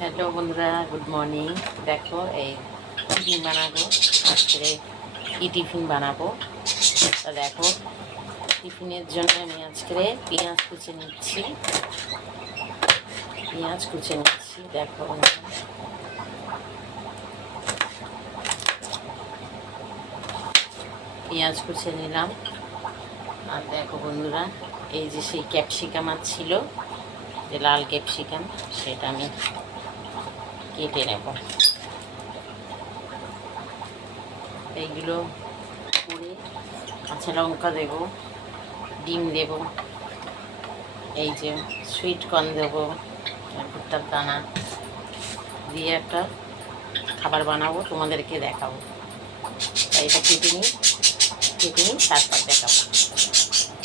Hello বন্ধুরা, good morning. দেখো এই টিফিন বানাবো আজকে। কি টিফিন বানাবো তা দেখো। টিফিনের জন্য আমি আজকে পেঁয়াজ কুচে নিচ্ছি। দেখো বন্ধুরা, পেঁয়াজ কুচে নিলাম। আর দেখো বন্ধুরা, এই যে সেই ক্যাপসিকাম ছিল, যে লাল ক্যাপসিকাম, সেটা আমি কেটে নেব। এইগুলো করে কাঁচা লঙ্কা দেব, ডিম দেব, এই যে সুইট কর্ন দেবো, ভুট্টার দানা দিয়ে একটা খাবার বানাবো, তোমাদেরকে দেখাবো। তাই এটা কেটে নিই, তারপর দেখাবো।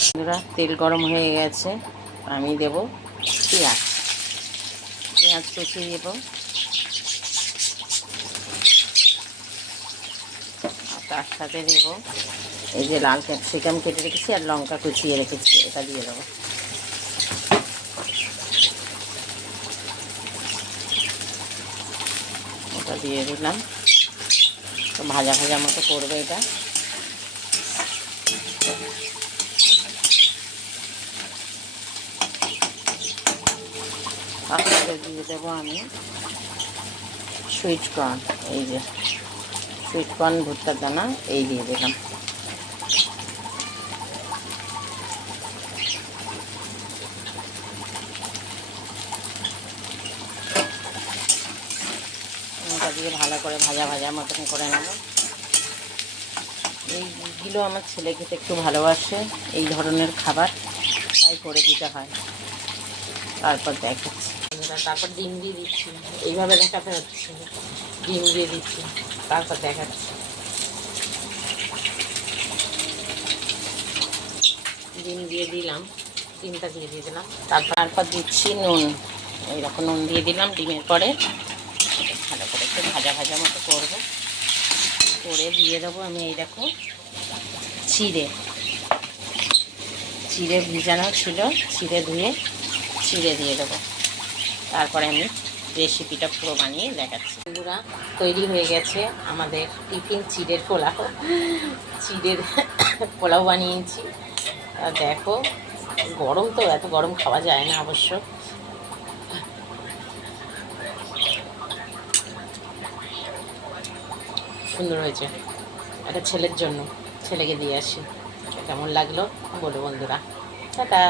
বন্ধুরা, তেল গরম হয়ে গেছে, আমি দেব পেঁয়াজ কুচিয়ে দেব। আর তার সাথে দেব এই যে লাল ক্যাপসিকাম কেটে রেখেছি আর লঙ্কা কুচিয়ে রেখেছি, এটা দিয়ে দেবো। এটা দিয়ে দিলাম, তো ভাজা ভাজা মতো করবো এটা। তারপরে দিয়ে দেবো আমি সুইট কর্ন, এই যে সুইট কর্ন ভুট্টার দানা, এই দিয়ে দিলাম। এটা দিয়ে ভালো করে ভাজা ভাজা মতন করে নেব। এইগুলো আমার ছেলে খেতে একটু ভালোবাসে, এই ধরনের খাবার, তাই করে দিতে হয়। তারপর দেখাচ্ছি, তারপর ডিম দিয়ে দিচ্ছি, এইভাবে দেখাতে হচ্ছে। ডিম দিয়ে দিচ্ছি, তারপর দেখাচ্ছি। ডিম দিয়ে দিলাম, ডিমটা দিয়ে দিলাম, তারপর দিচ্ছি নুন। এইরকম নুন দিয়ে দিলাম ডিমের পরে। ভালো করে একটু ভাজা ভাজা মতো করবো, করে দিয়ে দেবো আমি এই দেখো চিড়ে ভিজানো ছিল, ধুয়ে দিয়ে দেবো। তারপরে আমি রেসিপিটা পুরো বানিয়ে দেখাচ্ছি। বন্ধুরা, তৈরি হয়ে গেছে আমাদের টিফিন চিড়ের পোলাও বানিয়েছি। দেখো, গরম তো, এত গরম খাওয়া যায় না অবশ্য। সুন্দর হয়েছে, এটা ছেলের জন্য, ছেলেকে দিয়ে আসি। কেমন লাগলো বলো বন্ধুরা, টাটা।